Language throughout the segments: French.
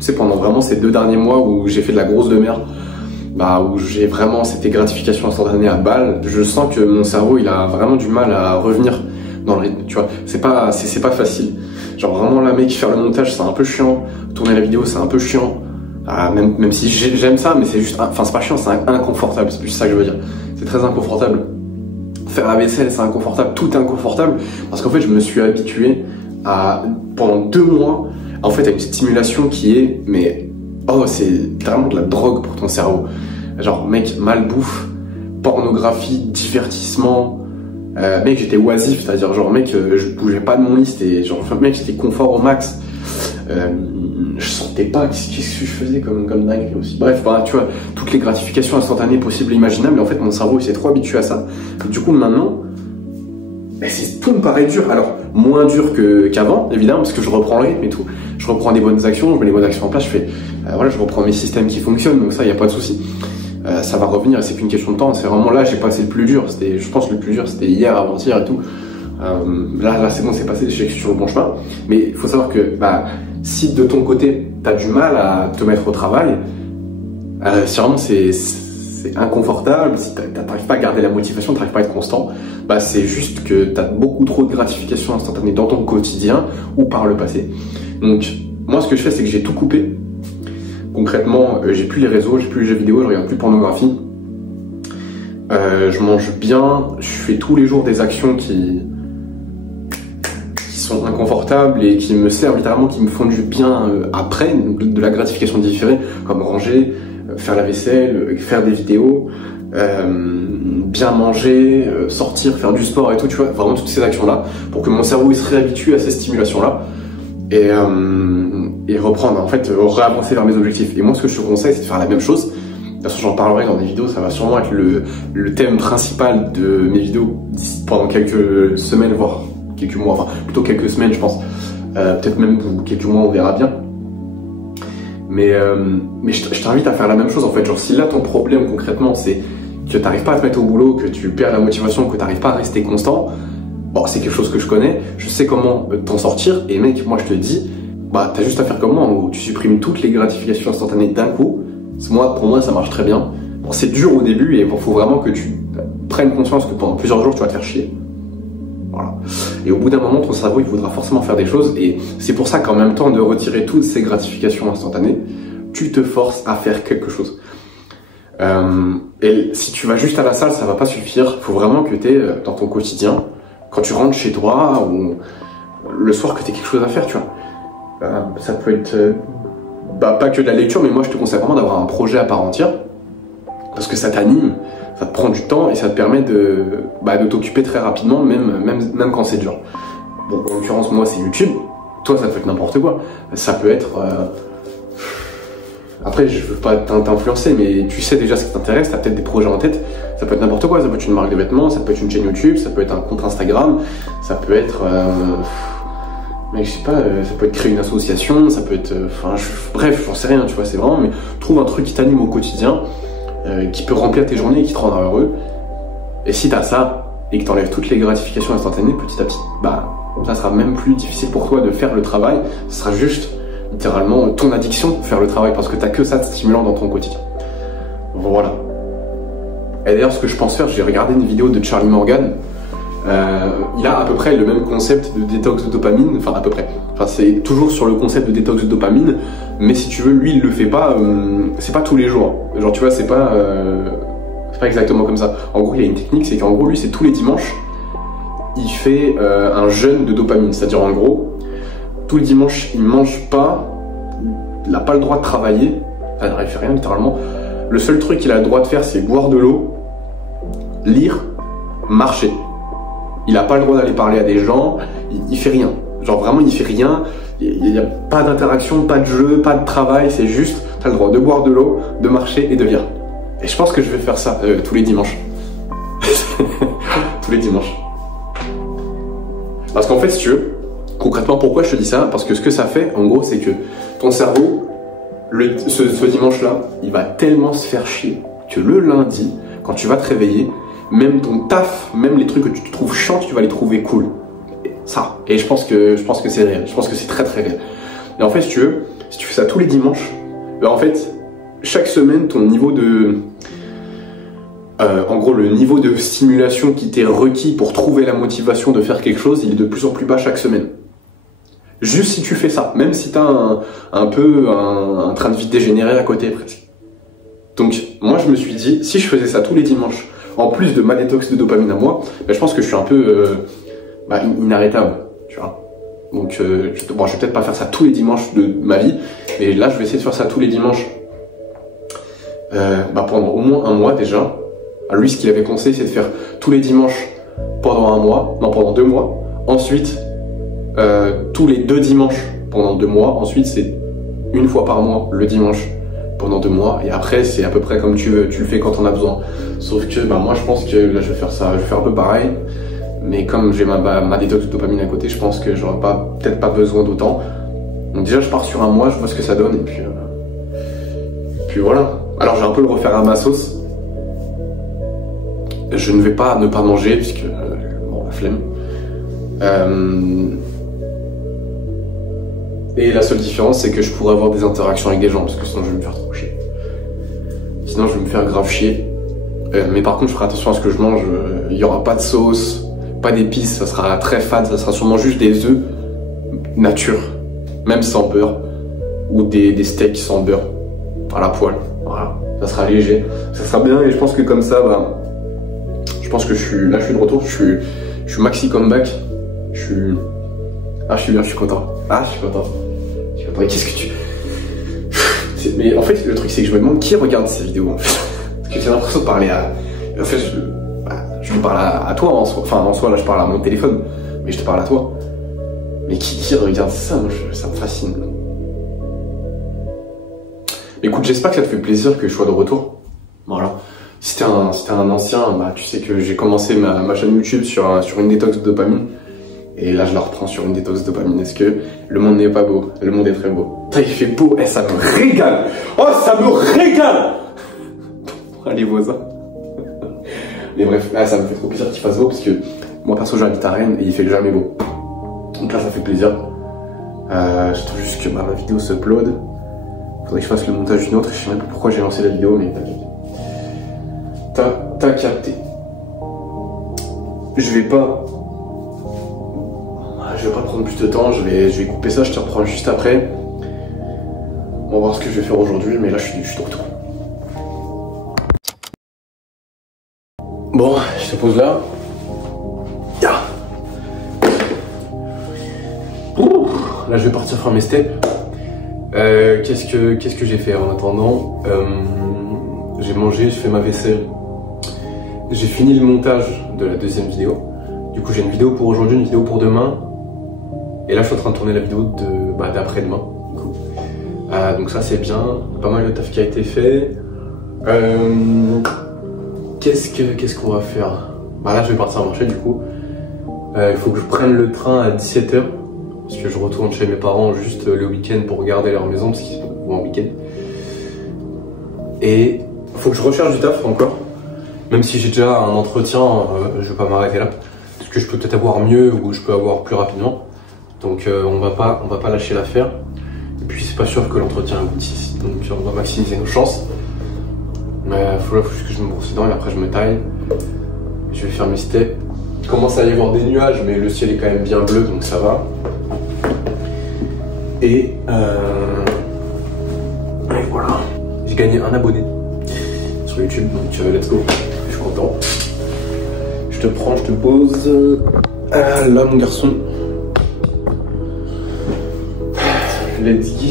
Tu sais, pendant vraiment ces 2 derniers mois où j'ai fait de la grosse de mer, bah, où j'ai vraiment cette gratification instantanée à balle, je sens que mon cerveau, il a vraiment du mal à revenir dans le rythme, tu vois. C'est pas facile. Genre vraiment là, mec, faire le montage, c'est un peu chiant. Tourner la vidéo, c'est un peu chiant. Même si j'aime ça, mais c'est juste, enfin, c'est pas chiant, c'est inconfortable, c'est plus ça que je veux dire. C'est très inconfortable. Faire la vaisselle, c'est inconfortable, tout est inconfortable. Parce qu'en fait, je me suis habitué à, pendant 2 mois, en fait, à une stimulation qui est, mais, oh, c'est littéralement de la drogue pour ton cerveau. Genre, mec, malbouffe, pornographie, divertissement. Mec, j'étais oisif, c'est-à-dire, genre, mec, je bougeais pas de mon lit, c'était, genre, mec, j'étais confort au max. Je sentais pas qu'est-ce que je faisais comme dingue aussi. Bref, bah, tu vois, toutes les gratifications instantanées possibles et imaginables, et en fait, mon cerveau, il s'est trop habitué à ça. Et du coup, maintenant, bah, tout me paraît dur. Alors, moins dur qu'avant, évidemment, parce que je reprends le rythme et tout. Je reprends des bonnes actions, je mets les bonnes actions en place, voilà, je reprends mes systèmes qui fonctionnent, donc ça, y a pas de souci. Ça va revenir, c'est qu'une question de temps. C'est vraiment là, j'ai passé le plus dur. Je pense le plus dur, c'était hier, avant-hier et tout. Là, c'est bon, c'est passé, je suis sur le bon chemin. Mais il faut savoir que, bah, si de ton côté, t'as du mal à te mettre au travail, sûrement c'est inconfortable, si t'arrives pas à garder la motivation, t'arrives pas à être constant, bah c'est juste que t'as beaucoup trop de gratification instantanée dans ton quotidien ou par le passé. Donc, moi, ce que je fais, c'est que j'ai tout coupé. Concrètement, j'ai plus les réseaux, j'ai plus les jeux vidéo, je regarde plus de pornographie. Je mange bien, je fais tous les jours des actions qui sont inconfortables et qui me servent littéralement, qui me font du bien après, de la gratification différée, comme ranger, faire la vaisselle, faire des vidéos, bien manger, sortir, faire du sport et tout, tu vois, vraiment toutes ces actions-là, pour que mon cerveau il se réhabitue à ces stimulations-là et reprendre, en fait, réavancer vers mes objectifs. Et moi, ce que je te conseille, c'est de faire la même chose. De toute façon, j'en parlerai dans des vidéos, ça va sûrement être le thème principal de mes vidéos pendant quelques semaines, voire quelques mois, enfin plutôt quelques semaines, je pense. Peut-être même quelques mois, on verra bien. Mais je t'invite à faire la même chose, en fait. Genre, si là, ton problème, concrètement, c'est que tu n'arrives pas à te mettre au boulot, que tu perds la motivation, que tu n'arrives pas à rester constant, bon, c'est quelque chose que je connais, je sais comment t'en sortir, et mec, moi, je te dis, bah, t'as juste à faire comme moi, où tu supprimes toutes les gratifications instantanées d'un coup. Pour moi, ça marche très bien. Bon, c'est dur au début, et il faut vraiment que tu prennes conscience que pendant plusieurs jours, tu vas te faire chier. Voilà. Et au bout d'un moment, ton cerveau, il voudra forcément faire des choses, et c'est pour ça qu'en même temps de retirer toutes ces gratifications instantanées, tu te forces à faire quelque chose. Et si tu vas juste à la salle, ça va pas suffire. Il faut vraiment que tu aies dans ton quotidien, quand tu rentres chez toi, ou le soir, que tu aies quelque chose à faire, tu vois. Ça peut être pas que de la lecture, mais moi je te conseille vraiment d'avoir un projet à part entière, parce que ça t'anime, ça te prend du temps et ça te permet de t'occuper très rapidement, même quand c'est dur. Bon, en l'occurrence, moi c'est YouTube, toi ça peut être n'importe quoi. Ça peut être... Après, je veux pas t'influencer, mais tu sais déjà ce qui t'intéresse, t'as peut-être des projets en tête, ça peut être n'importe quoi, ça peut être une marque de vêtements, ça peut être une chaîne YouTube, ça peut être un compte Instagram, ça peut être... mais je sais pas, ça peut être créer une association, ça peut être... bref, j'en sais rien, tu vois, c'est vraiment... Mais trouve un truc qui t'anime au quotidien, qui peut remplir tes journées et qui te rendra heureux. Et si t'as ça, et que t'enlèves toutes les gratifications instantanées, petit à petit, bah, ça sera même plus difficile pour toi de faire le travail, ce sera juste, littéralement, ton addiction, faire le travail, parce que t'as que ça de stimulant dans ton quotidien. Voilà. Et d'ailleurs, ce que je pense faire, j'ai regardé une vidéo de Charlie Morgan. Il a à peu près le même concept de détox de dopamine, enfin à peu près. Enfin, c'est toujours sur le concept de détox de dopamine, mais si tu veux, lui il le fait pas, c'est pas tous les jours. Genre tu vois, c'est pas exactement comme ça. En gros, il y a une technique, c'est qu'en gros, lui c'est tous les dimanches, il fait un jeûne de dopamine, c'est-à-dire en gros, tous les dimanches il mange pas, il n'a pas le droit de travailler, enfin, il fait rien littéralement. Le seul truc qu'il a le droit de faire, c'est boire de l'eau, lire, marcher. Il n'a pas le droit d'aller parler à des gens, il fait rien. Genre vraiment, il fait rien, il n'y a pas d'interaction, pas de jeu, pas de travail, c'est juste, tu as le droit de boire de l'eau, de marcher et de lire. Et je pense que je vais faire ça tous les dimanches. Tous les dimanches. Parce qu'en fait, si tu veux, concrètement, pourquoi je te dis ça? Parce que ce que ça fait, en gros, c'est que ton cerveau, ce dimanche-là, il va tellement se faire chier que le lundi, quand tu vas te réveiller, même ton taf, même les trucs que tu trouves chiants, tu vas les trouver cool. Ça. Et je pense que c'est réel. Je pense que c'est très très réel. Et en fait, si tu veux, si tu fais ça tous les dimanches, bah en fait, chaque semaine, ton niveau de... en gros, le niveau de stimulation qui t'est requis pour trouver la motivation de faire quelque chose, il est de plus en plus bas chaque semaine. Juste si tu fais ça, même si t'as un train de vie dégénéré à côté presque. Donc moi je me suis dit, si je faisais ça tous les dimanches, en plus de ma détox de dopamine à moi, bah, je pense que je suis un peu inarrêtable, tu vois. Donc je vais peut-être pas faire ça tous les dimanches de ma vie, mais là je vais essayer de faire ça tous les dimanches pendant au moins un mois déjà. Alors, lui ce qu'il avait conseillé c'est de faire tous les dimanches pendant un mois, non pendant 2 mois, ensuite tous les 2 dimanches pendant 2 mois, ensuite c'est une fois par mois le dimanche pendant 2 mois, et après c'est à peu près comme tu veux, tu le fais quand on a besoin. Sauf que moi je pense que là je vais faire ça, je vais faire un peu pareil, mais comme j'ai ma détox de dopamine à côté, je pense que j'aurai peut-être pas besoin d'autant. Donc déjà je pars sur un mois, je vois ce que ça donne, et puis voilà. Alors je vais un peu le refaire à ma sauce. Je ne vais pas ne pas manger, puisque bon, la flemme. Et la seule différence, c'est que je pourrais avoir des interactions avec des gens, parce que sinon je vais me faire trop chier. Sinon je vais me faire grave chier. Mais par contre je ferai attention à ce que je mange. Il n'y aura pas de sauce, pas d'épices, ça sera très fade, ça sera sûrement juste des œufs nature, même sans beurre, ou des steaks sans beurre, à la poêle. Voilà, ça sera léger, ça sera bien, et je pense que comme ça, je pense que je suis de retour, je suis maxi comeback, je suis bien, je suis content. Je suis content. Et qu'est-ce que tu... Mais en fait, le truc, c'est que je me demande qui regarde ces vidéos, en fait. Parce que j'ai l'impression de parler à... En fait, je te parle à toi, en soi. Enfin, en soi, là, je parle à mon téléphone. Mais je te parle à toi. Mais qui regarde ça? Moi, ça me fascine. Écoute, j'espère que ça te fait plaisir que je sois de retour. Voilà. Si t'es un ancien, tu sais que j'ai commencé ma chaîne YouTube sur une détox de dopamine. Et là, je la reprends sur une détox de dopamine. Est-ce que le monde n'est pas beau? Le monde est très beau. Putain, il fait beau, et ça me régale. Oh, ça me régale. Les voisins. Mais bref, là, ça me fait trop plaisir qu'il fasse beau, parce que moi, perso, j'habite à Rennes et il fait jamais beau. Donc là, ça fait plaisir. J'attends juste que ma vidéo se upload. Faudrait que je fasse le montage d'une autre. Je sais même pas pourquoi j'ai lancé la vidéo, mais t'as capté. Je vais pas prendre plus de temps, je vais couper ça, je te reprends juste après. On va voir ce que je vais faire aujourd'hui, mais là je suis de retour. Bon, je te pose là. Là je vais partir faire mes steps. Qu'est-ce que j'ai fait en attendant? J'ai mangé, je fais ma vaisselle. J'ai fini le montage de la deuxième vidéo. Du coup j'ai une vidéo pour aujourd'hui, une vidéo pour demain. Et là je suis en train de tourner la vidéo d'après-demain. Donc ça c'est bien, pas mal de taf qui a été fait. Qu'est-ce qu'on va faire? Là je vais partir marcher du coup. Il faut que je prenne le train à 17 h. Parce que je retourne chez mes parents juste le week-end pour regarder leur maison, parce qu'ils vont en week-end. Et il faut que je recherche du taf encore. Même si j'ai déjà un entretien, je vais pas m'arrêter là. Parce que je peux peut-être avoir mieux ou je peux avoir plus rapidement. Donc on va pas lâcher l'affaire. Et puis c'est pas sûr que l'entretien aboutisse. Donc on va maximiser nos chances. Mais il faut juste que je me brosse les dents et après je me taille. Je vais faire mes steps. Il commence à y avoir des nuages, mais le ciel est quand même bien bleu, donc ça va. Et voilà. J'ai gagné un abonné sur YouTube, donc let's go. Je suis content. Je te prends, je te pose. Là mon garçon. Let's go.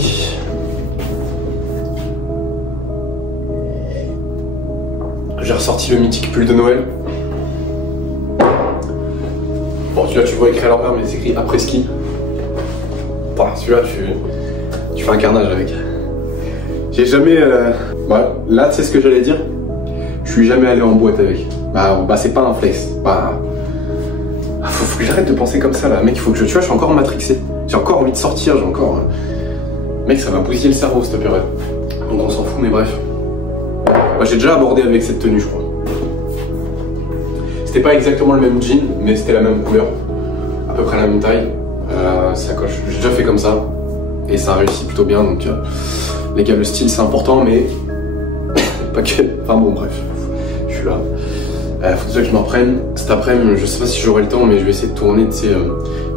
J'ai ressorti le mythique pull de Noël. Bon, celui-là tu vois écrit à l'envers, mais c'est écrit après ski. Enfin, celui-là tu fais un carnage avec. J'ai jamais. Là, tu sais ce que j'allais dire? Je suis jamais allé en boîte avec. C'est pas un flex. Faut que j'arrête de penser comme ça là. Mec, il faut que tu vois, je suis encore matrixé. J'ai encore envie de sortir, j'ai encore. Mec, ça va bousiller le cerveau cette période. Donc on s'en fout, mais bref. J'ai déjà abordé avec cette tenue, je crois. C'était pas exactement le même jean, mais c'était la même couleur. À peu près la même taille. Sacoche. J'ai déjà fait comme ça. et ça réussit plutôt bien. Donc les gars, le style c'est important, mais pas que. Enfin bon, bref, je suis là. Faut déjà que je m'en prenne. Cet après-midi, je sais pas si j'aurai le temps, mais je vais essayer de tourner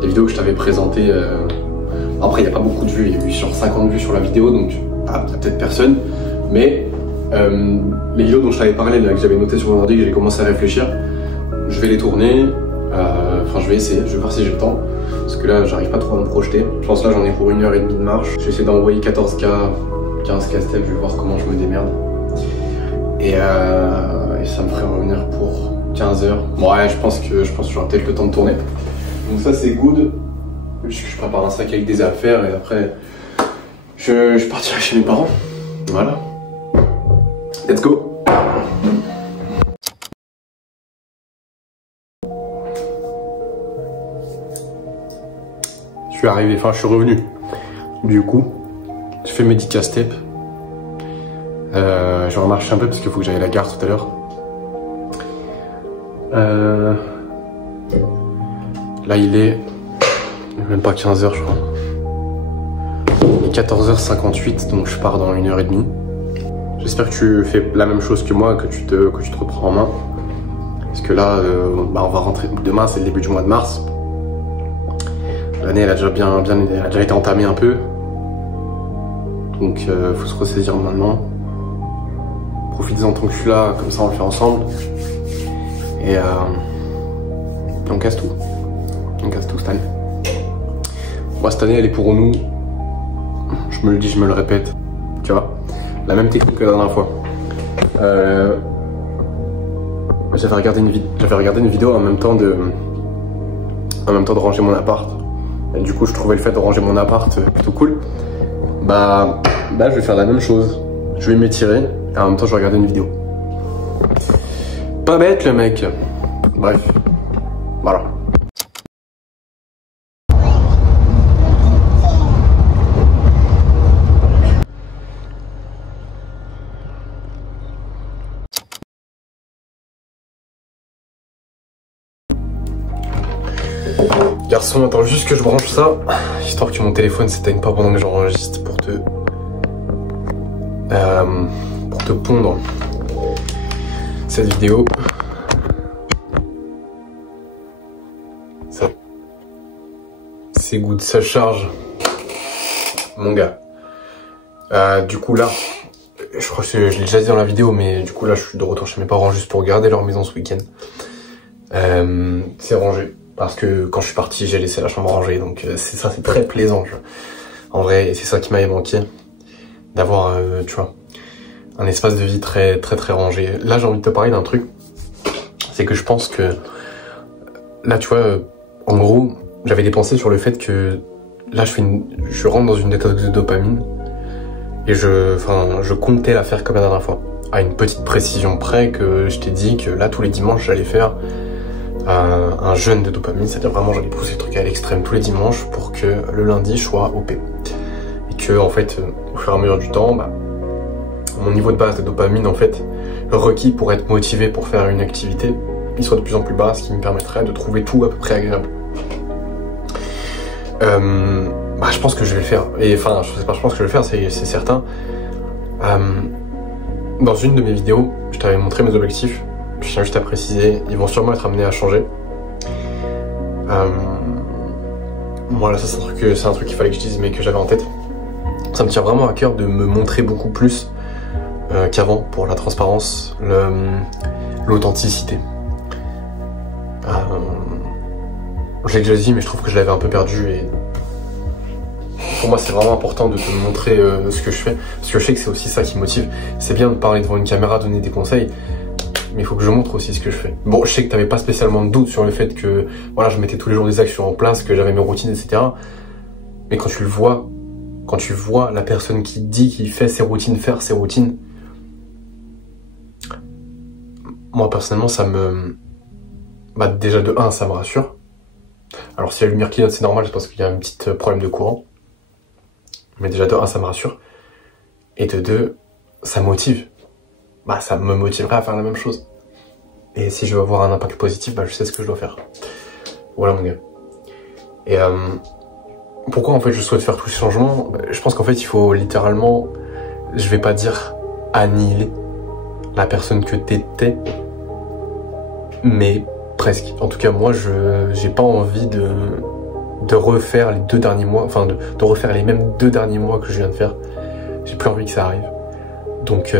les vidéos que je t'avais présentées. Après, il n'y a pas beaucoup de vues, il y a eu genre 50 vues sur la vidéo, donc il y a peut-être personne. Mais les vidéos dont je t'avais parlé, là, que j'avais noté sur mon ordi, que j'ai commencé à réfléchir, je vais les tourner. Enfin, je vais essayer, je vais voir si j'ai le temps. Parce que là, j'arrive pas trop à me projeter. Je pense que là, j'en ai pour 1h30 de marche. Je vais essayer d'envoyer 14K, 15K steps, je vais voir comment je me démerde. Et ça me ferait revenir pour 15 heures. Bon, ouais, je pense que j'aurai peut-être le temps de tourner. Donc ça, c'est good. Je prépare un sac avec des affaires et après, je partirai chez mes parents. Voilà. Let's go. Je suis arrivé, enfin je suis revenu. Du coup, je fais mes 10K steps. Je vais remarcher un peu parce qu'il faut que j'aille à la gare tout à l'heure. Là il est même pas 15h je crois. Il est 14h58 donc je pars dans 1h30. J'espère que tu fais la même chose que moi, que tu te reprends en main. Parce que là, on va rentrer. Demain c'est le début du mois de mars. L'année elle a déjà été entamée un peu. Donc faut se ressaisir maintenant. Profitez-en tant que je suis là, comme ça on le fait ensemble. Et on casse tout. On casse tout cette année. Moi cette année elle est pour nous. Je me le dis, je me le répète. Tu vois, la même technique que la dernière fois. J'avais regardé une vidéo en même temps de ranger mon appart. Et du coup je trouvais le fait de ranger mon appart plutôt cool. Bah là je vais faire la même chose. Je vais m'étirer et en même temps je vais regarder une vidéo. Pas bête le mec. Bref, voilà. Garçon, attends juste que je branche ça, histoire que mon téléphone s'éteigne pas pendant que j'enregistre pour te pondre cette vidéo. Ça, c'est good, ça charge, mon gars. Du coup là, je crois que je l'ai déjà dit dans la vidéo, mais du coup là je suis de retour chez mes parents juste pour garder leur maison ce week-end. C'est rangé. Parce que quand je suis parti, j'ai laissé la chambre rangée, donc c'est très plaisant. En vrai, c'est ça qui m'avait manqué, d'avoir, tu vois, un espace de vie très rangé. Là, j'ai envie de te parler d'un truc, c'est que je pense que, là, tu vois, en gros, j'avais des pensées sur le fait que, là, je rentre dans une détox de dopamine, et je comptais la faire comme la dernière fois, à une petite précision près que je t'ai dit que là, tous les dimanches, j'allais faire un jeûne de dopamine, c'est-à-dire vraiment j'allais pousser le truc à l'extrême tous les dimanches pour que le lundi je sois OP. Et que en fait, au fur et à mesure du temps, mon niveau de base de dopamine en fait, requis pour être motivé pour faire une activité, il soit de plus en plus bas, ce qui me permettrait de trouver tout à peu près agréable. Je pense que je vais le faire. Et enfin, je sais pas, je pense que je vais le faire, c'est certain. Dans une de mes vidéos, je t'avais montré mes objectifs. Je tiens juste à préciser, ils vont sûrement être amenés à changer. Voilà, ça c'est un truc qu'il fallait que je dise, mais que j'avais en tête. Ça me tient vraiment à cœur de me montrer beaucoup plus qu'avant pour la transparence, l'authenticité. Je l'ai déjà dit, mais je trouve que je l'avais un peu perdu et pour moi c'est vraiment important de te montrer ce que je fais, parce que je sais que c'est aussi ça qui motive. C'est bien de parler devant une caméra, donner des conseils, mais il faut que je montre aussi ce que je fais. Bon, je sais que t'avais pas spécialement de doute sur le fait que voilà, je mettais tous les jours des actions en place, que j'avais mes routines, etc. Mais quand tu le vois, quand tu vois la personne qui dit qu'il fait ses routines, faire ses routines, moi personnellement ça me... déjà de 1, ça me rassure. Alors si la lumière clignote c'est normal, c'est parce qu'il y a un petit problème de courant. Mais déjà de 1, ça me rassure. Et de 2, ça motive. Ça me motiverait à faire la même chose. Et si je veux avoir un impact positif, je sais ce que je dois faire. Voilà mon gars. Et pourquoi en fait je souhaite faire tous ces changements? Je pense qu'en fait il faut littéralement, je vais pas dire annihiler la personne que t'étais, mais presque. En tout cas moi j'ai pas envie de refaire les 2 derniers mois, enfin de refaire les mêmes 2 derniers mois que je viens de faire. J'ai plus envie que ça arrive. Donc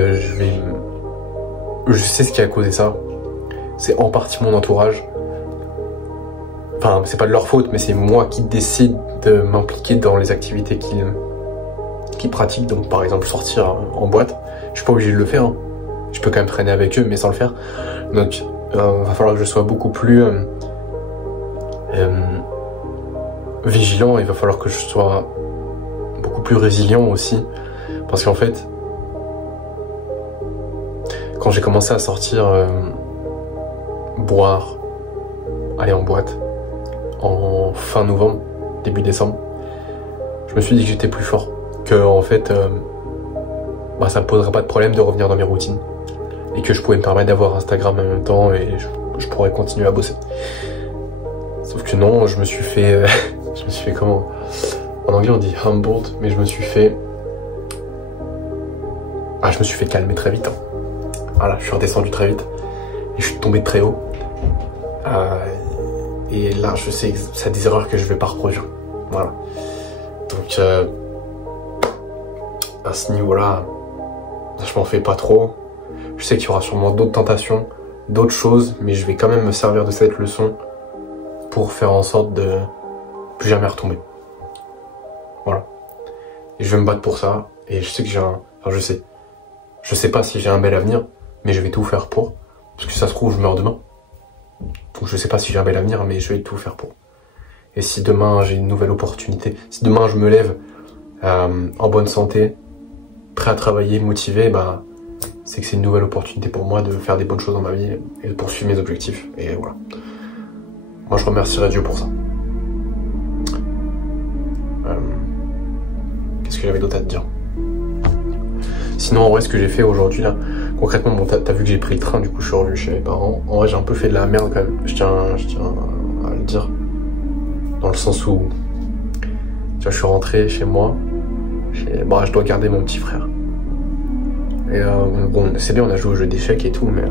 je sais ce qui a causé ça. C'est en partie mon entourage. Enfin, c'est pas de leur faute, mais c'est moi qui décide de m'impliquer dans les activités qu'ils pratiquent. Donc par exemple sortir en boîte, je suis pas obligé de le faire, hein. Je peux quand même traîner avec eux mais sans le faire. Donc va falloir que je sois beaucoup plus vigilant, il va falloir que je sois beaucoup plus résilient aussi. Parce qu'en fait, quand j'ai commencé à sortir boire, aller en boîte en fin novembre, début décembre, je me suis dit que j'étais plus fort, que en fait ça me poserait pas de problème de revenir dans mes routines et que je pouvais me permettre d'avoir Instagram en même temps et je pourrais continuer à bosser. Sauf que non, je me suis fait je me suis fait comment, en anglais on dit humbled, mais je me suis fait calmer très vite, hein. Voilà, je suis redescendu très vite et je suis tombé de très haut. Et là, je sais que c'est des erreurs que je vais pas reproduire. Voilà. Donc, à ce niveau-là, je m'en fais pas trop. Je sais qu'il y aura sûrement d'autres tentations, d'autres choses, mais je vais quand même me servir de cette leçon pour faire en sorte de plus jamais retomber. Voilà. Et je vais me battre pour ça. Et je sais que je sais pas si j'ai un bel avenir, mais je vais tout faire pour. Parce que ça se trouve, je meurs demain. Donc je sais pas si j'ai un bel avenir, mais je vais tout faire pour. Et si demain j'ai une nouvelle opportunité, si demain je me lève en bonne santé, prêt à travailler, motivé, c'est que c'est une nouvelle opportunité pour moi de faire des bonnes choses dans ma vie et de poursuivre mes objectifs. Et voilà. Moi je remercierai Dieu pour ça. Qu'est-ce que j'avais d'autre à te dire? Sinon en vrai ce que j'ai fait aujourd'hui là, concrètement, bon, t'as vu que j'ai pris le train, du coup je suis revenu chez mes parents. En vrai j'ai un peu fait de la merde quand même, je tiens à le dire. Dans le sens où, tu vois, je suis rentré chez moi, je dois garder mon petit frère. Et bon, c'est bien, on a joué au jeu d'échecs et tout, mais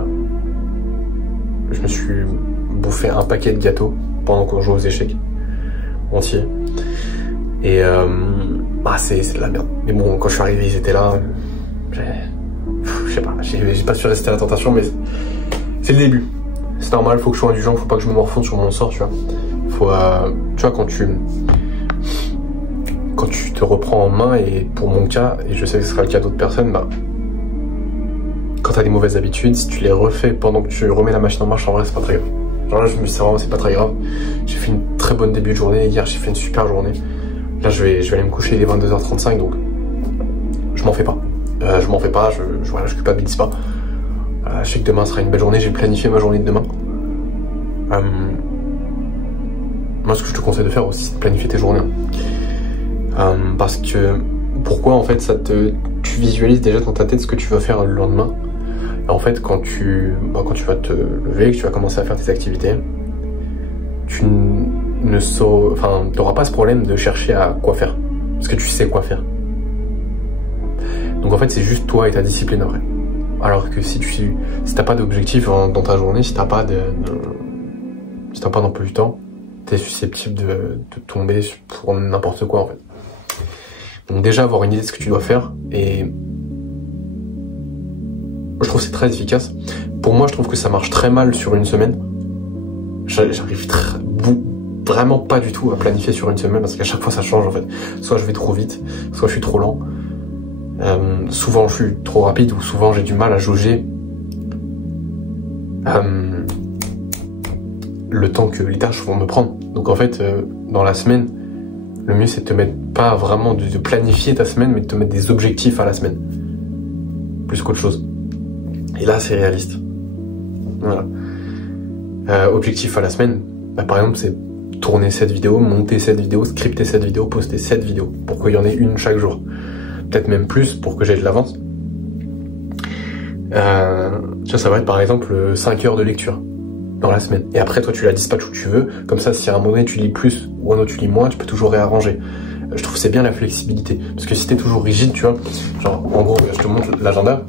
je me suis bouffé un paquet de gâteaux pendant qu'on jouait aux échecs, entier. Et c'est de la merde. Mais bon, quand je suis arrivé, ils étaient là. Je sais pas, j'ai pas su résister à la tentation, mais c'est le début. C'est normal, faut que je sois indulgent, faut pas que je me morfonde sur mon sort, tu vois. Faut, tu vois, quand tu te reprends en main, et pour mon cas, et je sais que ce sera le cas d'autres personnes, quand t'as des mauvaises habitudes, si tu les refais pendant que tu remets la machine en marche, en vrai, c'est pas très grave. Genre là, je me suis dit, c'est pas très grave. J'ai fait une très bonne début de journée, hier, j'ai fait une super journée. Là, je vais aller me coucher, il est 22h35, donc je m'en fais pas. Je culpabilise pas. Je sais que demain sera une belle journée, j'ai planifié ma journée de demain. Moi, ce que je te conseille de faire aussi, c'est de planifier tes journées. Parce que, pourquoi en fait, tu visualises déjà dans ta tête ce que tu vas faire le lendemain. Et en fait, quand tu vas te lever, que tu vas commencer à faire tes activités, tu n'auras pas ce problème de chercher à quoi faire. Parce que tu sais quoi faire. Donc en fait c'est juste toi et ta discipline après. Alors que si t'as pas d'objectif dans ta journée, si t'as pas d'emploi du temps, t'es susceptible de tomber pour n'importe quoi en fait. Donc déjà avoir une idée de ce que tu dois faire, et je trouve que c'est très efficace. Pour moi je trouve que ça marche très mal sur une semaine. J'arrive vraiment pas du tout à planifier sur une semaine parce qu'à chaque fois ça change en fait. Soit je vais trop vite, soit je suis trop lent. Souvent je suis trop rapide, ou souvent j'ai du mal à jauger le temps que les tâches vont me prendre. Donc en fait dans la semaine, le mieux c'est de te mettre pas vraiment de planifier ta semaine, mais de te mettre des objectifs à la semaine plus qu'autre chose. Et là c'est réaliste. Voilà. Objectif à la semaine, par exemple c'est tourner cette vidéo, monter cette vidéo, scripter cette vidéo, poster cette vidéo, pour qu'il y en ait une chaque jour. Peut-être même plus pour que j'ai de l'avance. Tu vois, ça va être par exemple 5 heures de lecture. dans la semaine. Et après, toi, tu la dispatches où tu veux. Comme ça, si à un moment donné, tu lis plus ou un autre, tu lis moins, tu peux toujours réarranger. Je trouve que c'est bien la flexibilité. Parce que si t'es toujours rigide, tu vois, genre, en gros, je te montre l'agenda.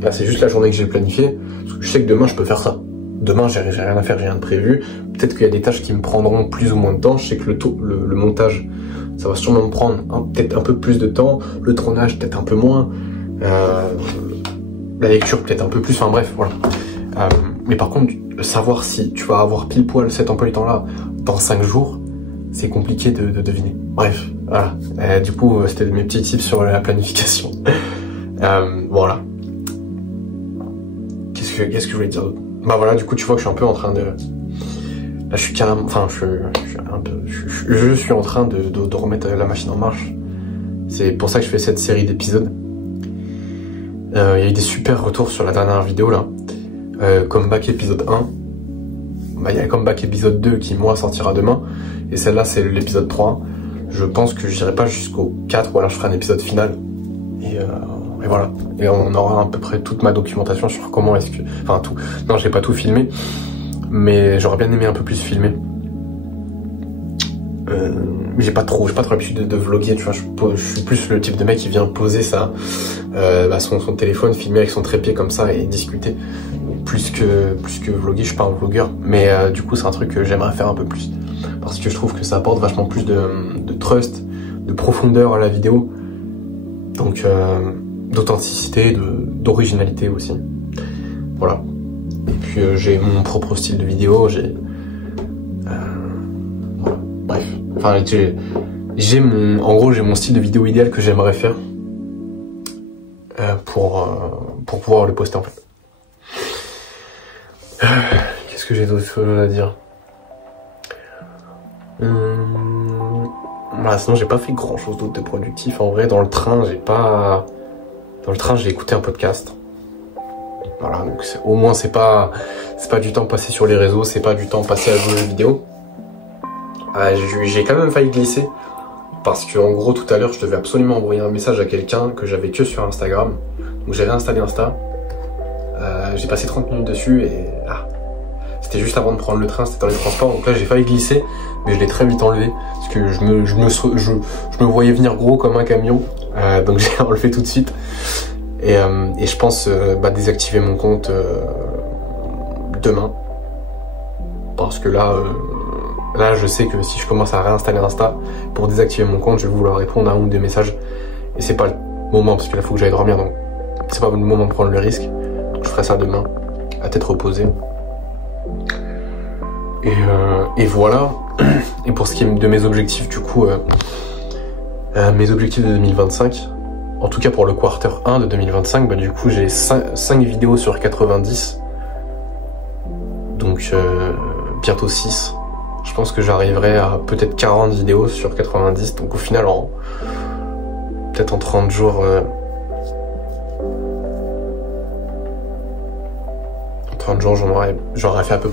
Là, c'est juste la journée que j'ai planifiée. Parce que je sais que demain, je peux faire ça. Demain, j'ai rien à faire, j'ai rien de prévu. Peut-être qu'il y a des tâches qui me prendront plus ou moins de temps. Je sais que le montage, ça va sûrement me prendre peut-être un peu plus de temps. Le tournage, peut-être un peu moins. La lecture, peut-être un peu plus. Enfin bref, voilà. Mais par contre, savoir si tu vas avoir pile poil cet emploi du temps-là dans 5 jours, c'est compliqué de deviner. Bref, voilà. Du coup, c'était mes petits tips sur la planification. Voilà. Qu'est-ce que je voulais dire d'autre? Bah voilà, du coup, tu vois que je suis un peu en train de... Là, je suis carrément... Enfin, je suis en train de remettre la machine en marche. C'est pour ça que je fais cette série d'épisodes. Il y a eu des super retours sur la dernière vidéo, là. Comeback épisode 1. Bah, il y a Comeback épisode 2 qui, moi, sortira demain. Et celle-là, c'est l'épisode 3. Je pense que j'irai pas jusqu'au 4, ou alors je ferai un épisode final. Et voilà. Et on aura à peu près toute ma documentation sur comment est-ce que... Enfin, tout. Non, j'ai pas tout filmé. Mais j'aurais bien aimé un peu plus filmer. J'ai pas trop l'habitude de vlogger, tu vois. Je suis plus le type de mec qui vient poser son téléphone, filmer avec son trépied comme ça et discuter. Plus que vlogger, je suis pas un vlogueur. Mais du coup, c'est un truc que j'aimerais faire un peu plus. Parce que je trouve que ça apporte vachement plus de trust, de profondeur à la vidéo. Donc, d'authenticité, d'originalité aussi. Voilà. Et puis, j'ai mon propre style de vidéo, voilà. Bref. Enfin, en gros, j'ai mon style de vidéo idéal que j'aimerais faire pour pouvoir le poster, en fait. Qu'est-ce que j'ai d'autre à dire? Voilà, sinon j'ai pas fait grand chose d'autre de productif. En vrai, dans le train, j'ai écouté un podcast. Voilà, donc au moins c'est pas du temps passé sur les réseaux, c'est pas du temps passé à jouer aux jeux vidéo. J'ai quand même failli glisser parce que en gros tout à l'heure je devais absolument envoyer un message à quelqu'un que j'avais que sur Instagram. Donc j'avais installé Insta. J'ai passé 30 minutes dessus et c'était juste avant de prendre le train, c'était dans les transports, donc là j'ai failli glisser, mais je l'ai très vite enlevé, parce que je me voyais venir gros comme un camion, donc j'ai enlevé tout de suite, et je pense désactiver mon compte demain, parce que là je sais que si je commence à réinstaller Insta, pour désactiver mon compte, je vais vouloir répondre à un ou deux messages, et c'est pas le moment, parce que là faut que j'aille dormir, donc c'est pas le moment de prendre le risque, donc je ferai ça demain, à tête reposée. Et voilà. Et pour ce qui est de mes objectifs, du coup, mes objectifs de 2025, en tout cas pour le quarter 1 de 2025, du coup j'ai 5 vidéos sur 90. Donc bientôt 6. Je pense que j'arriverai à peut-être 40 vidéos sur 90. Donc au final, peut-être en 30 jours... en 30 jours, j'aurais fait un peu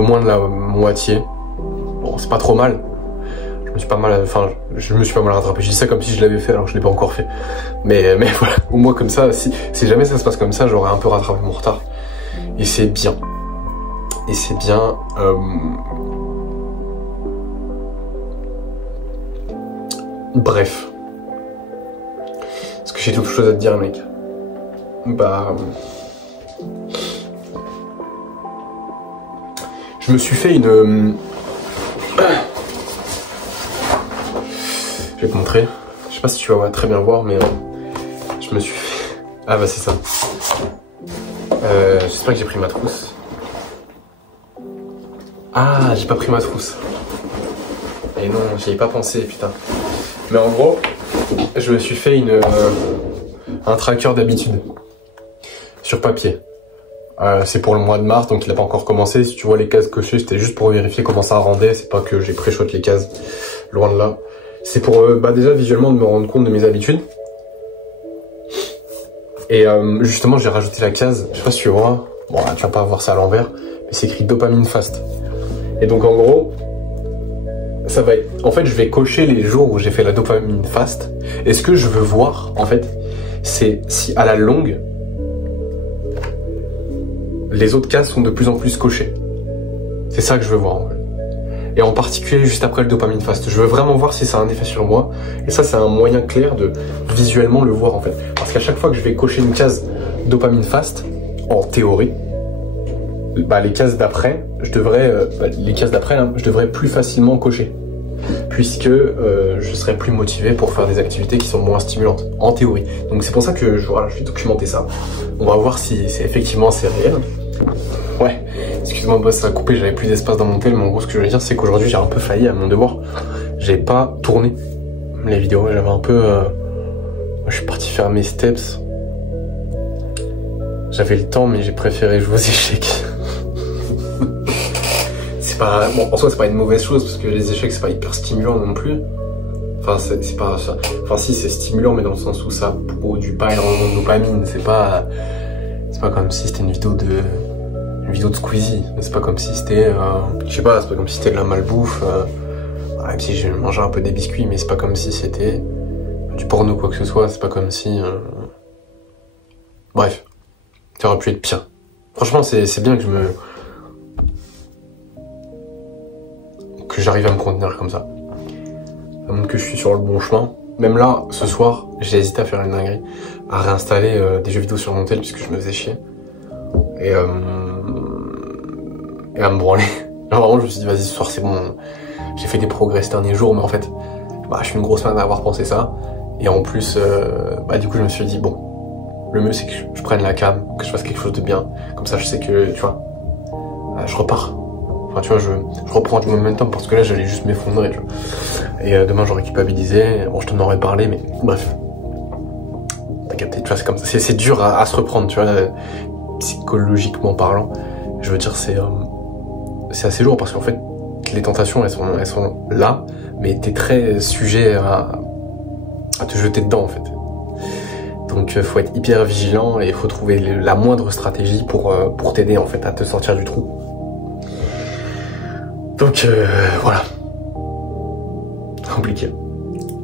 moins de la moitié. Bon, c'est pas trop mal. Je me suis pas mal rattrapé. Je dis ça comme si je l'avais fait alors que je l'ai pas encore fait. Mais voilà, au moins comme ça, si jamais ça se passe comme ça, j'aurais un peu rattrapé mon retard. Et c'est bien. Est-ce que j'ai d'autres choses à te dire, mec? Je me suis fait une... Je vais te montrer. Je sais pas si tu vas très bien voir, mais je me suis fait... Ah bah c'est ça. J'espère que j'ai pris ma trousse. Ah, j'ai pas pris ma trousse. Et non, j'y ai pas pensé, putain. Mais en gros, je me suis fait un tracker d'habitude. Sur papier. C'est pour le mois de mars, donc il n'a pas encore commencé. Si tu vois les cases cochées, c'était juste pour vérifier comment ça rendait. C'est pas que j'ai pré-shot les cases, loin de là. C'est pour déjà visuellement de me rendre compte de mes habitudes. Et justement, j'ai rajouté la case, je sais pas si tu vois. Bon, là, tu vas pas voir ça à l'envers, mais c'est écrit dopamine fast. Et donc en gros, ça va être... En fait, je vais cocher les jours où j'ai fait la dopamine fast. Et ce que je veux voir, en fait, c'est si à la longue, les autres cases sont de plus en plus cochées. C'est ça que je veux voir en fait. Et en particulier juste après le dopamine fast. Je veux vraiment voir si ça a un effet sur moi. Et ça, c'est un moyen clair de visuellement le voir en fait. Parce qu'à chaque fois que je vais cocher une case dopamine fast, en théorie, bah, les cases d'après, je devrais plus facilement cocher. Puisque je serai plus motivé pour faire des activités qui sont moins stimulantes, en théorie. Donc c'est pour ça que voilà, je vais documenter ça. On va voir si c'est effectivement c'est réel. Ouais, excuse-moi, ça a coupé, j'avais plus d'espace dans mon tel, mais en gros ce que je voulais dire c'est qu'aujourd'hui j'ai un peu failli à mon devoir. J'ai pas tourné les vidéos, j'avais un peu... je suis parti faire mes steps. J'avais le temps mais j'ai préféré jouer aux échecs. C'est pas... Bon, en soi c'est pas une mauvaise chose parce que les échecs c'est pas hyper stimulant non plus. Enfin c'est pas... Enfin si c'est stimulant mais dans le sens où ça produit pas énormément de dopamine, c'est pas comme si c'était une vidéo de Squeezie, c'est pas comme si c'était, je sais pas, c'est pas comme si c'était de la malbouffe, même si j'ai mangé un peu des biscuits, mais c'est pas comme si c'était du porno ou quoi que ce soit, c'est pas comme si... Bref, ça aurait pu être pire. Franchement, c'est bien que j'arrive à me contenir comme ça. Ça montre que je suis sur le bon chemin. Même là, ce soir, j'ai hésité à faire une dinguerie, à réinstaller des jeux vidéo sur mon tel puisque je me faisais chier. Et à me branler. Genre vraiment je me suis dit vas-y ce soir c'est bon, j'ai fait des progrès ces derniers jours mais en fait bah, je suis une grosse fan d'avoir pensé ça. Et en plus bah, du coup je me suis dit bon, le mieux c'est que je prenne la cam, que je fasse quelque chose de bien, comme ça je sais que tu vois je repars. Enfin tu vois je reprends du momentum parce que là j'allais juste m'effondrer. Et demain j'aurais culpabilisé, bon je t'en aurais parlé mais bref. T'as capté, tu vois c'est comme ça, c'est dur à se reprendre tu vois. Psychologiquement parlant, je veux dire c'est assez lourd parce qu'en fait les tentations elles sont là, mais t'es très sujet à te jeter dedans en fait. Donc faut être hyper vigilant et il faut trouver la moindre stratégie pour t'aider en fait à te sortir du trou. Donc voilà, compliqué.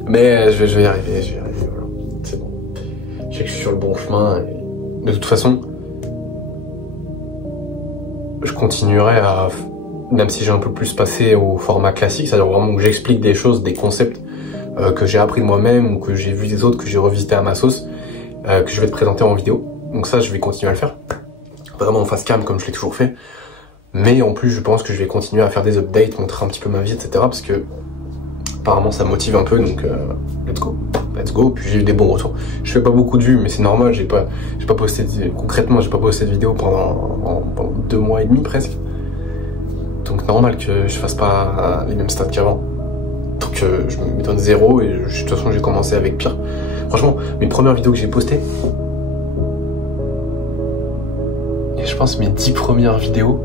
Mais je vais y arriver, voilà. C'est bon. Je sais que je suis sur le bon chemin et de toute façon je continuerai à, même si j'ai un peu plus passé au format classique, c'est-à-dire vraiment où j'explique des choses, des concepts que j'ai appris moi-même ou que j'ai vu des autres, que j'ai revisité à ma sauce, que je vais te présenter en vidéo. Donc ça, je vais continuer à le faire, vraiment en face cam comme je l'ai toujours fait. Mais en plus, je pense que je vais continuer à faire des updates, montrer un petit peu ma vie, etc. Parce que apparemment, ça motive un peu, donc let's go. Puis j'ai eu des bons retours. Je fais pas beaucoup de vues, mais c'est normal. J'ai pas posté concrètement, j'ai pas posté de vidéo pendant 2 mois et demi presque. Donc normal que je fasse pas les mêmes stats qu'avant. Donc je me donne 0 et de toute façon j'ai commencé avec pire. Franchement, mes premières vidéos que j'ai postées, et je pense mes 10 premières vidéos,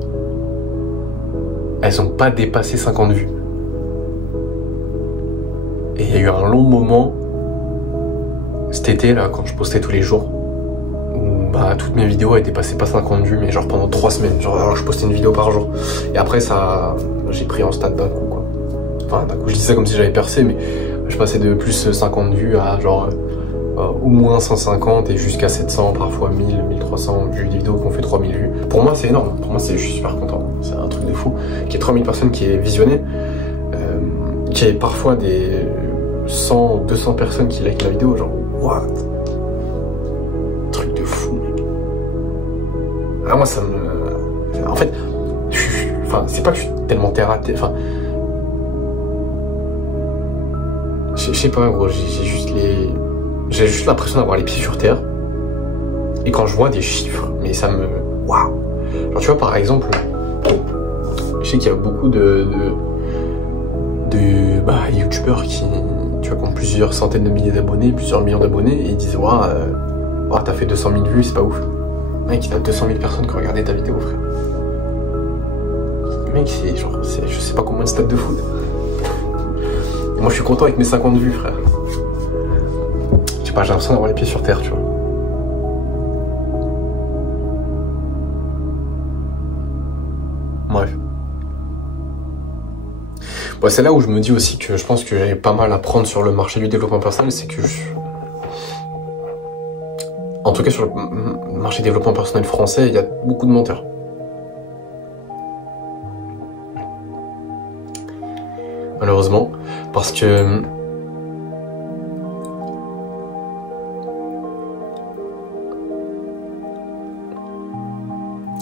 elles ont pas dépassé 50 vues. Et il y a eu un long moment cet été là quand je postais tous les jours où bah toutes mes vidéos elles dépassaient pas 50 vues mais genre pendant 3 semaines, genre alors je postais une vidéo par jour. Et après ça j'ai pris en stade d'un coup quoi. Enfin d'un coup je dis ça comme si j'avais percé mais je passais de plus 50 vues à genre au moins 150 et jusqu'à 700 parfois 1000, 1300 vues, des vidéos qui ont fait 3000 vues. Pour moi c'est énorme, pour moi je suis super content, c'est un truc de fou. Qu'il y ait 3000 personnes qui aient visionné, qu'il y ait parfois des 100, 200 personnes qui likent la vidéo, genre what? Truc de fou mec. Ah moi ça me... En fait, enfin c'est pas que je suis tellement terre à terre, enfin... Je sais pas gros, j'ai juste l'impression d'avoir les pieds sur terre. Et quand je vois des chiffres, mais ça me... Waouh! Genre tu vois par exemple, je sais qu'il y a beaucoup de youtubeurs qui ont plusieurs centaines de milliers d'abonnés, plusieurs millions d'abonnés, et ils disent waouh, t'as fait 200 000 vues, c'est pas ouf. Mec, il y a 200 000 personnes qui ont regardé ta vidéo, frère. Mec, c'est genre, je sais pas combien de stades de foot. Et moi, je suis content avec mes 50 vues, frère. Je sais pas, j'ai l'impression d'avoir les pieds sur terre, tu vois. Bref. Bon, c'est là où je me dis aussi que je pense que j'avais pas mal à prendre sur le marché du développement personnel, c'est que en tout cas sur le marché du développement personnel français, il y a beaucoup de menteurs. malheureusement, parce que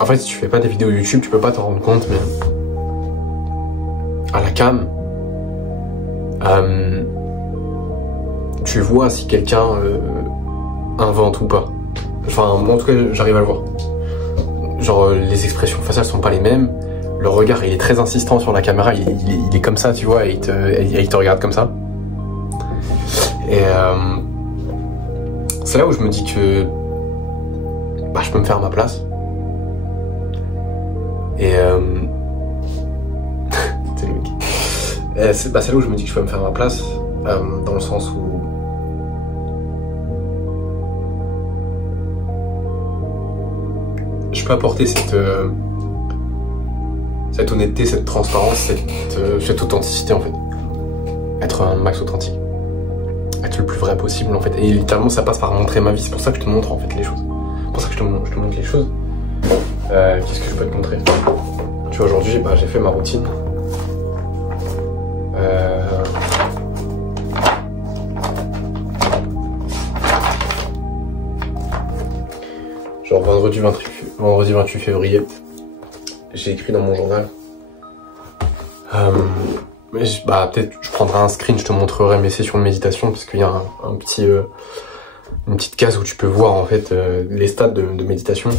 en fait, si tu fais pas des vidéos YouTube, tu peux pas t'en rendre compte, mais à la cam, tu vois si quelqu'un invente ou pas. Enfin, moi en tout cas, j'arrive à le voir. Genre, les expressions faciales sont pas les mêmes. Le regard, il est très insistant sur la caméra. Il est comme ça, tu vois, et il te regarde comme ça. Et c'est là où je me dis que bah, je peux me faire ma place. Et c'est le mec. C'est là où je me dis que je peux me faire ma place, dans le sens où je peux apporter cette honnêteté, cette transparence, cette authenticité en fait. Être un max authentique. Être le plus vrai possible en fait. Et littéralement ça passe par montrer ma vie. C'est pour ça que je te montre en fait les choses. C'est pour ça que je te montre les choses. Qu'est-ce que je peux te montrer? Tu vois, aujourd'hui, bah, j'ai fait ma routine. Genre vendredi 28 février, j'ai écrit dans mon journal. Bah, peut-être je prendrai un screen, je te montrerai mes sessions de méditation parce qu'il y a un petit, une petite case où tu peux voir en fait les stades de méditation.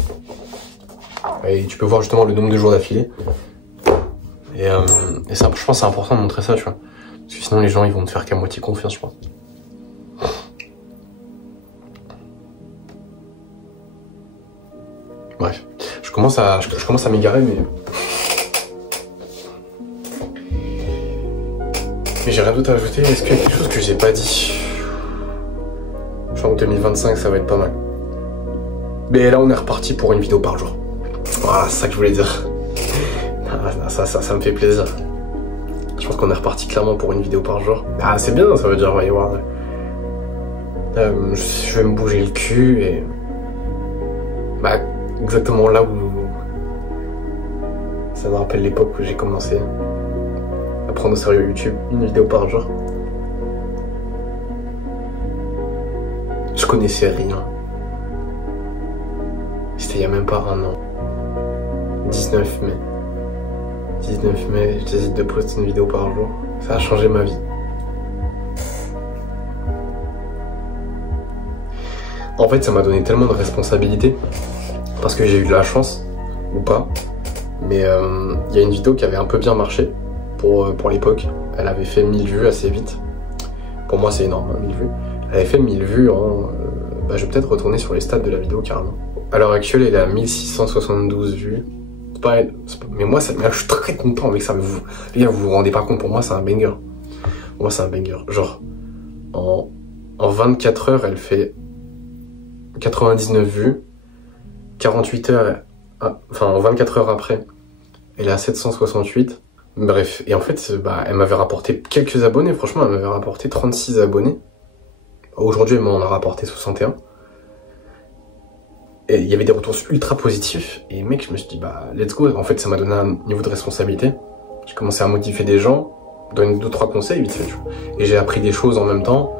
Et tu peux voir justement le nombre de jours d'affilée. Et ça, je pense que c'est important de montrer ça, tu vois. Parce que sinon les gens ils vont te faire qu'à moitié confiance, je pense. Bref, je commence à m'égarer, mais j'ai rien d'autre à ajouter. Est-ce qu'il y a quelque chose que j'ai pas dit? Je pense que 2025 ça va être pas mal. Mais là on est reparti pour une vidéo par jour. Voilà, c'est ça que je voulais dire. Ça me fait plaisir. Je pense qu'on est reparti clairement pour une vidéo par jour. Ah, c'est bien, ça veut dire, ouais, voir. Je vais me bouger le cul et... Bah, exactement là où... Ça me rappelle l'époque où j'ai commencé à prendre au sérieux YouTube, une vidéo par jour. Je connaissais rien. C'était il y a même pas un an. 19 mai. 19 mai, j'hésite de poster une vidéo par jour. Ça a changé ma vie. En fait, ça m'a donné tellement de responsabilités. Parce que j'ai eu de la chance, ou pas. Mais il y a une vidéo qui avait un peu bien marché pour l'époque. Elle avait fait 1000 vues assez vite. Pour moi, c'est énorme, hein, 1000 vues. Elle avait fait 1000 vues en... bah, je vais peut-être retourner sur les stats de la vidéo carrément. À l'heure actuelle, elle est à 1672 vues. Mais moi, je suis très content avec ça. Mais les gars, vous vous rendez pas compte, pour moi, c'est un banger. Pour moi, c'est un banger. Genre, en 24 heures, elle fait 99 vues. 48 heures, enfin, en 24 heures après, elle est à 768. Bref, et en fait, bah, elle m'avait rapporté quelques abonnés. Franchement, elle m'avait rapporté 36 abonnés. Aujourd'hui, elle m'en a rapporté 61. Et il y avait des retours ultra positifs. Et mec, je me suis dit, bah, let's go. En fait, ça m'a donné un niveau de responsabilité. J'ai commencé à motiver des gens, donner 2-3 conseils, vite fait. Et j'ai appris des choses en même temps.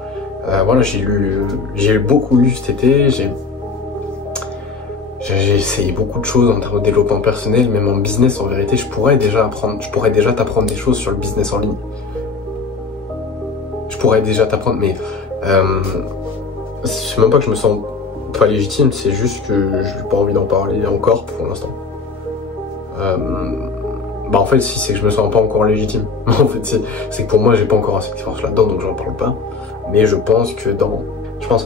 Voilà, j'ai beaucoup lu cet été. J'ai essayé beaucoup de choses en termes de développement personnel, même en business. En vérité, je pourrais déjà t'apprendre des choses sur le business en ligne. Je pourrais déjà t'apprendre, mais c'est même pas que je me sens pas légitime, c'est juste que j'ai pas envie d'en parler encore pour l'instant. Bah en fait si, c'est que je me sens pas encore légitime. En fait c'est que pour moi j'ai pas encore assez de force là-dedans, donc j'en parle pas. Mais je pense que en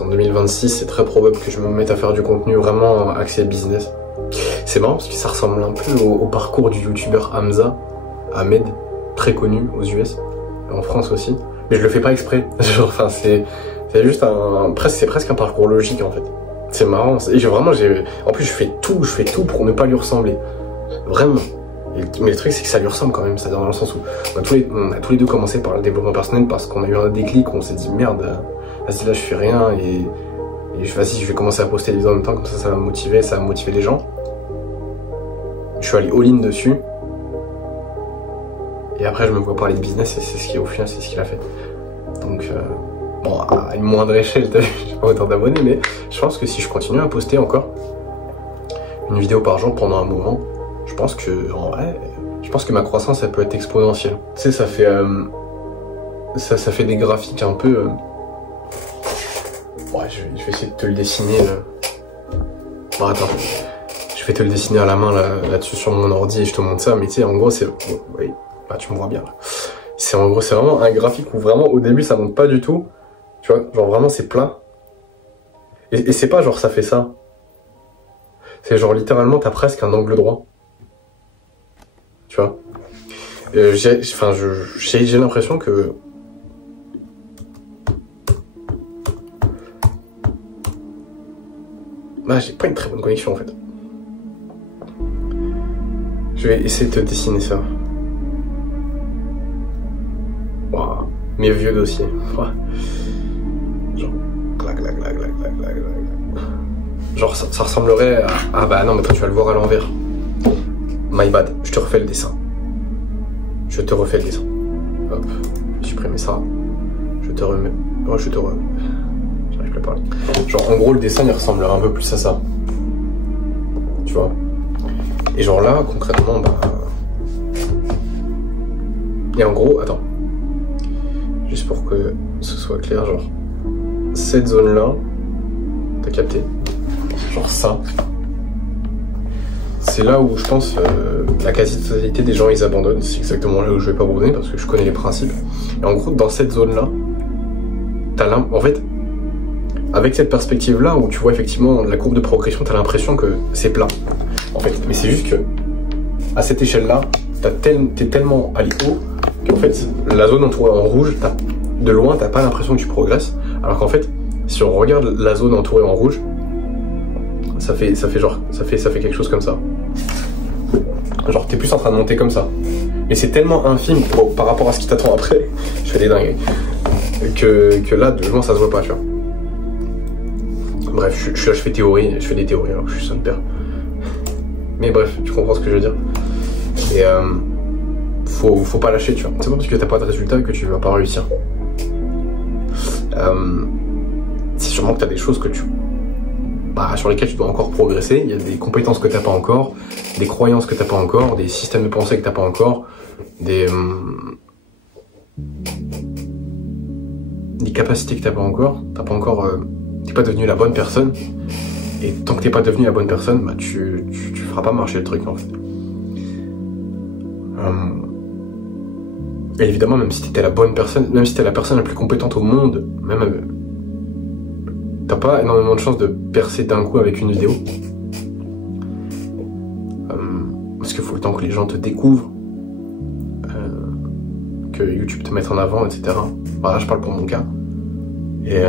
2026 c'est très probable que je me mette à faire du contenu vraiment axé business. C'est marrant parce que ça ressemble un peu au parcours du youtubeur Hamza Ahmed, très connu aux US, en France aussi. Mais je le fais pas exprès. Genre, enfin c'est juste c'est presque un parcours logique en fait. C'est marrant. En plus, je fais tout pour ne pas lui ressembler. Vraiment. Mais le truc, c'est que ça lui ressemble quand même. C'est-à-dire dans le sens où on a tous les deux commencé par le développement personnel parce qu'on a eu un déclic où on s'est dit merde, vas-y là, je fais rien et vas-y, je vais commencer à poster des vidéos en même temps, comme ça va me motiver, ça va motiver les gens. Je suis allé all-in dessus. Et après, je me vois parler de business et c'est ce qui, au final, c'est ce qu'il a fait. Donc, bon, à une moindre échelle, t'as vu, j'ai pas autant d'abonnés, mais je pense que si je continue à poster encore une vidéo par jour pendant un moment, je pense que, en vrai, je pense que ma croissance, elle peut être exponentielle. Tu sais, ça fait des graphiques un peu... Ouais, je vais essayer de te le dessiner. Bon, attends. Je vais te le dessiner à la main là-dessus sur mon ordi et je te montre ça. Mais tu sais, en gros, c'est... Bon, oui, bah tu me vois bien là. C'est en gros, c'est vraiment un graphique où vraiment au début, ça monte pas du tout. Tu vois, genre vraiment, c'est plat. Et c'est pas genre ça fait ça. C'est genre littéralement, t'as presque un angle droit. Tu vois. J'ai l'impression que... Bah, j'ai pas une très bonne connexion en fait. Je vais essayer de te dessiner ça. Waouh, mes vieux dossiers. Wow. Genre, clac, clac, clac, clac, clac, clac, clac. Genre, ça ressemblerait à... Ah bah non, mais toi tu vas le voir à l'envers. My bad, je te refais le dessin. Je te refais le dessin. Hop, supprimer ça. Je te remets... Oh, je te remets... J'arrive plus à parler. Genre, en gros, le dessin, il ressemblerait un peu plus à ça. Tu vois? Et genre là, concrètement, bah... Et en gros, attends. Juste pour que ce soit clair, genre... Cette zone-là... T'as capté? Genre ça. C'est là où je pense la quasi-totalité des gens ils abandonnent. C'est exactement là où je vais pas abandonner parce que je connais les principes. Et en gros, dans cette zone-là, en fait, avec cette perspective-là où tu vois effectivement la courbe de progression, t'as l'impression que c'est plat. En fait, mais c'est juste que à cette échelle-là, t'es tellement allé haut qu'en fait, la zone entourée en rouge, de loin, t'as pas l'impression que tu progresses. Alors qu'en fait, si on regarde la zone entourée en rouge, ça fait quelque chose comme ça. Genre t'es plus en train de monter comme ça. Mais c'est tellement infime par rapport à ce qui t'attend après, je fais des dingueries, que là de loin ça se voit pas, tu vois. Bref, je fais des théories alors que je suis son père. Mais bref, tu comprends ce que je veux dire. Et faut pas lâcher, tu vois. C'est pas parce que t'as pas de résultat que tu vas pas réussir. C'est sûrement que t'as des choses sur lesquelles tu dois encore progresser. Il y a des compétences que t'as pas encore, des croyances que t'as pas encore, des systèmes de pensée que t'as pas encore, des capacités que t'as pas encore. T'es pas devenu la bonne personne. Et tant que t'es pas devenu la bonne personne, bah tu feras pas marcher le truc en fait. Et évidemment, même si t'étais la bonne personne, même si t'es la personne la plus compétente au monde, même t'as pas énormément de chances de percer d'un coup avec une vidéo. Parce qu'il faut le temps que les gens te découvrent, que YouTube te mette en avant, etc. Voilà, je parle pour mon cas. Et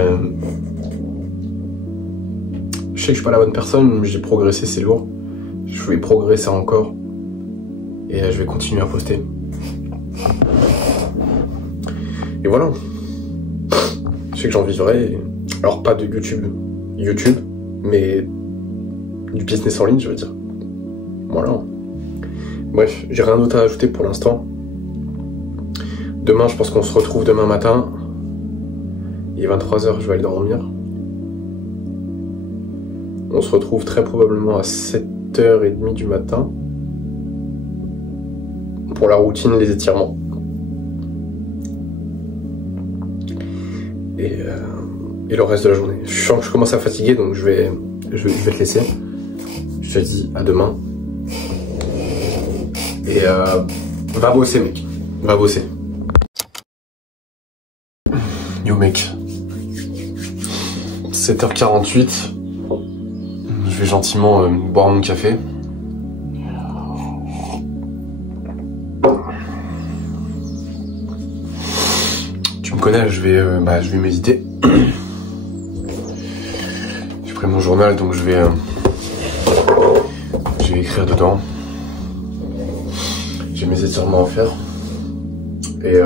je sais que je suis pas la bonne personne, mais j'ai progressé, c'est lourd. Je vais progresser encore. Et je vais continuer à poster. Et voilà. Je sais que j'en vivrai. Alors pas de YouTube, mais du business en ligne, je veux dire. Voilà. Bref, j'ai rien d'autre à ajouter pour l'instant. Demain, je pense qu'on se retrouve demain matin. Il est 23h, je vais aller dormir. On se retrouve très probablement à 7h30 du matin. Pour la routine, les étirements. Et le reste de la journée. Je sens que je commence à fatiguer, donc je vais te laisser. Je te dis à demain. Et va bosser, mec. Va bosser. Yo, mec. 7h48. Je vais gentiment boire mon café. Tu me connais, je vais méditer. J'ai pris mon journal, donc je vais écrire dedans. J'ai mes étirements à faire. Et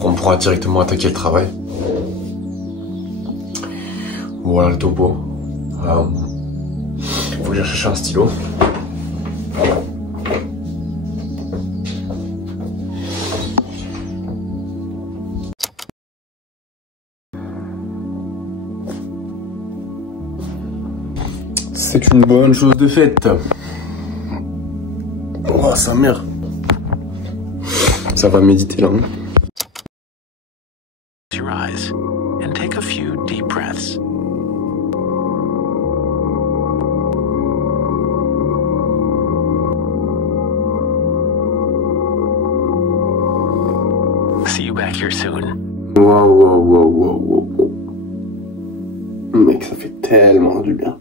on pourra directement attaquer le travail. Voilà le topo. Faut que j'aille chercher un stylo. C'est une bonne chose de faite. Oh, sa mère. Ça va méditer là. Hein. Your eyes and take a few deep breaths. See you back here soon. Wow. Mec, ça fait tellement du bien.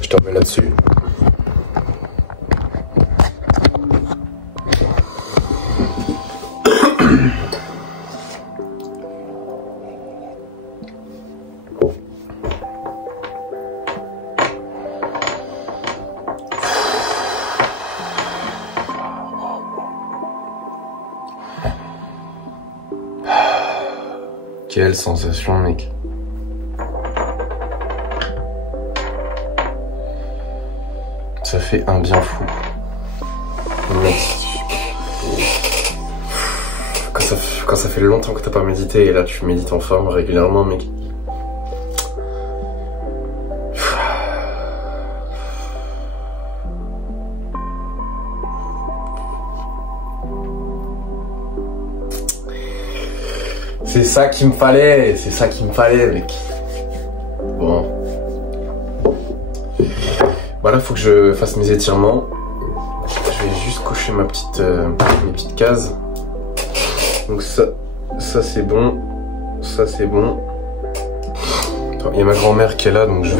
Je te remets là-dessus. Quelle sensation, mec. Ça fait un bien fou. Mec. Quand ça fait longtemps que t'as pas médité et là tu médites enfin régulièrement, mec. C'est ça qu'il me fallait, mec. Bon. Voilà, faut que je fasse mes étirements. Je vais juste cocher mes petites cases. Donc ça c'est bon. Ça c'est bon. Attends, il y a ma grand-mère qui est là, donc je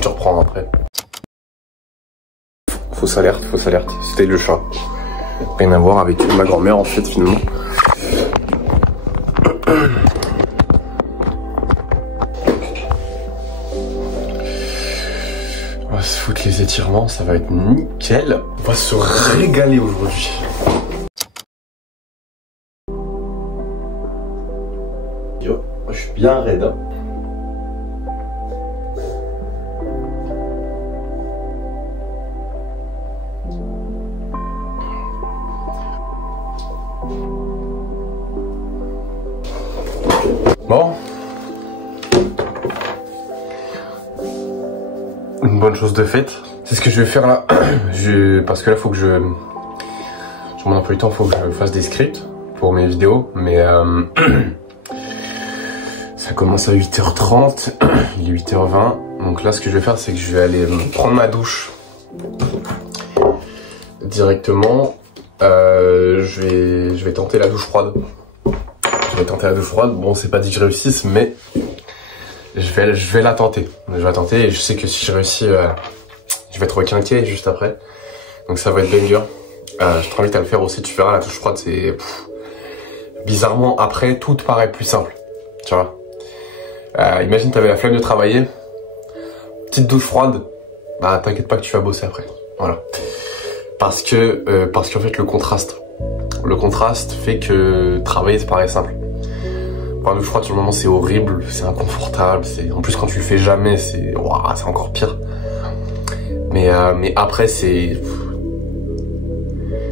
te reprends après. Fausse alerte. C'était le chat. Rien à voir avec ma grand-mère en fait finalement. On va se foutre les étirements, ça va être nickel. On va se régaler aujourd'hui. Yo, je suis bien raide. Hein. Bon. Une bonne chose de faite. C'est ce que je vais faire là. Parce que là, faut que je mon emploi du temps, faut que je fasse des scripts pour mes vidéos. Mais ça commence à 8h30. Il est 8h20. Donc là, ce que je vais faire, c'est que je vais aller prendre ma douche directement. Je vais tenter la douche froide. Bon, c'est pas dit que je réussisse, mais je vais la tenter. Je vais la tenter et je sais que si je réussis, je vais être requinqué juste après. Donc ça va être banger. Je t'invite à le faire aussi, tu verras, la douche froide, c'est... Bizarrement, après, tout te paraît plus simple. Tu vois. Imagine, t'avais la flemme de travailler. Petite douche froide. Bah, t'inquiète pas que tu vas bosser après. Voilà. Parce qu'en fait, le contraste fait que travailler, ça paraît simple. Prendre une douche froide sur le moment, c'est horrible, c'est inconfortable, en plus quand tu le fais jamais, c'est encore pire. Mais après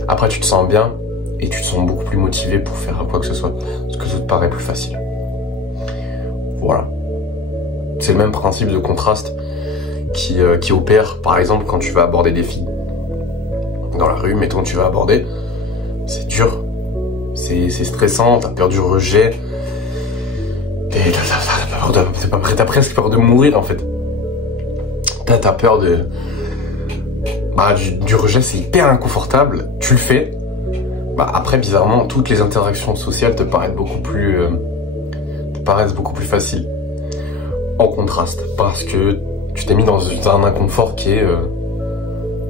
après tu te sens bien et tu te sens beaucoup plus motivé pour faire quoi que ce soit, parce que ça te paraît plus facile. Voilà. C'est le même principe de contraste qui opère, par exemple, quand tu vas aborder des filles dans la rue, mettons, tu vas aborder, c'est dur, c'est stressant, t'as peur du rejet. T'as presque peur de mourir en fait. T'as peur du rejet, c'est hyper inconfortable. Tu le fais. Après, bizarrement, toutes les interactions sociales te paraissent beaucoup plus faciles. En contraste, parce que tu t'es mis dans un inconfort qui est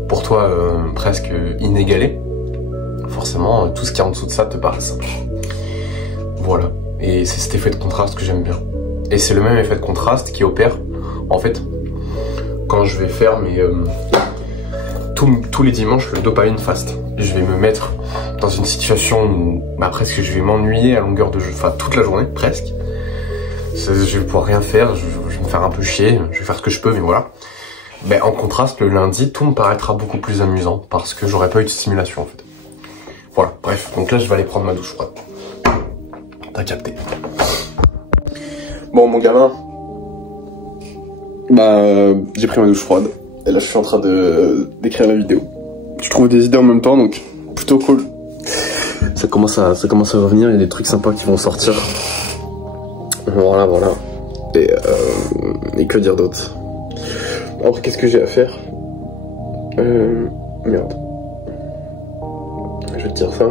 pour toi presque inégalé. Forcément, tout ce qui est en dessous de ça te paraît simple. Voilà. Et c'est cet effet de contraste que j'aime bien. Et c'est le même effet de contraste qui opère, en fait, quand je vais faire tous les dimanches le dopamine fast. Je vais me mettre dans une situation où presque je vais m'ennuyer à longueur de jeu, enfin toute la journée, presque. Je vais pouvoir rien faire, je vais me faire un peu chier, je vais faire ce que je peux, mais voilà. En contraste, le lundi, tout me paraîtra beaucoup plus amusant, parce que j'aurais pas eu de stimulation, en fait. Voilà, bref, donc là je vais aller prendre ma douche froide. T'as capté. Bon mon gamin, J'ai pris ma douche froide et là je suis en train d'écrire la vidéo. Je trouve des idées en même temps, donc plutôt cool. Ça commence à revenir, il y a des trucs sympas qui vont sortir. Voilà. Et que dire d'autre? Alors qu'est-ce que j'ai à faire? Merde. Je vais te dire ça.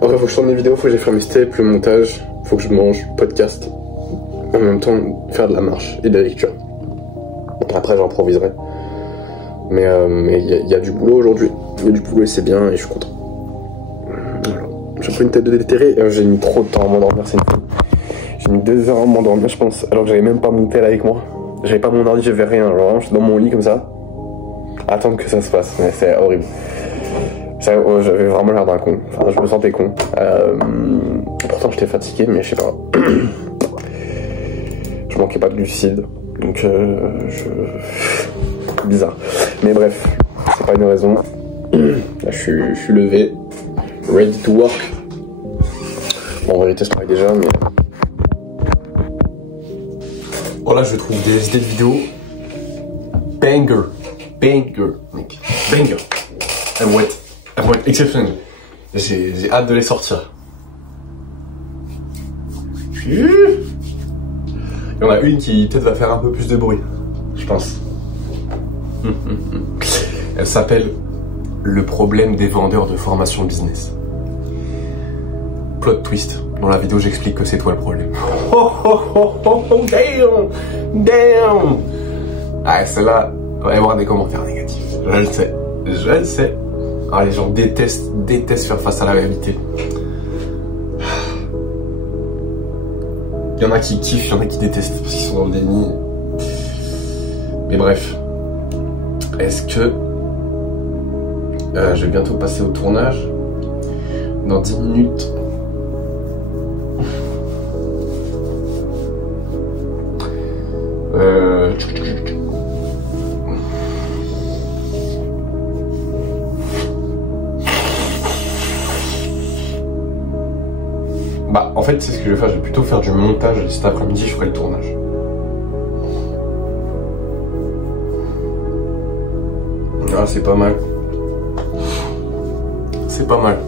Après faut que je tourne mes vidéos, faut que j'aille faire mes steps, le montage, faut que je mange, podcast. En même temps faire de la marche et de la lecture. Après j'improviserai. Mais il y a du boulot aujourd'hui. Il y a du boulot et c'est bien et je suis content. Voilà. J'ai un peu une tête de déterré. J'ai mis trop de temps à m'endormir, c'est une fois. J'ai mis 2 heures à m'endormir je pense, alors que j'avais même pas mon tel avec moi. J'avais pas mon ordi, j'avais rien. Genre je suis dans mon lit comme ça. Attendre que ça se passe, mais c'est horrible. J'avais vraiment l'air d'un con. Enfin je me sentais con. Pourtant j'étais fatigué mais je sais pas. Je manquais pas de glucides. Donc bizarre. Mais bref, c'est pas une raison. Là je suis levé. Ready to work. Bon en vérité je travaille déjà mais... Voilà, je trouve des idées de vidéos banger, mec, banger. Elles vont être exceptionnelles. J'ai hâte de les sortir. Il y en a une qui peut-être va faire un peu plus de bruit, je pense. Elle s'appelle Le problème des vendeurs de formation business. Plot twist. Dans la vidéo, j'explique que c'est toi le problème. Damn. Ah, celle-là, il va y avoir des commentaires négatifs. Je le sais. Ah, les gens détestent faire face à la réalité. Il y en a qui kiffent, il y en a qui détestent parce qu'ils sont dans le déni. Mais bref. Est-ce que... je vais bientôt passer au tournage. Dans 10 minutes. En fait, c'est ce que je vais faire. Je vais plutôt faire du montage et cet après-midi, je ferai le tournage. Ah, c'est pas mal. C'est pas mal.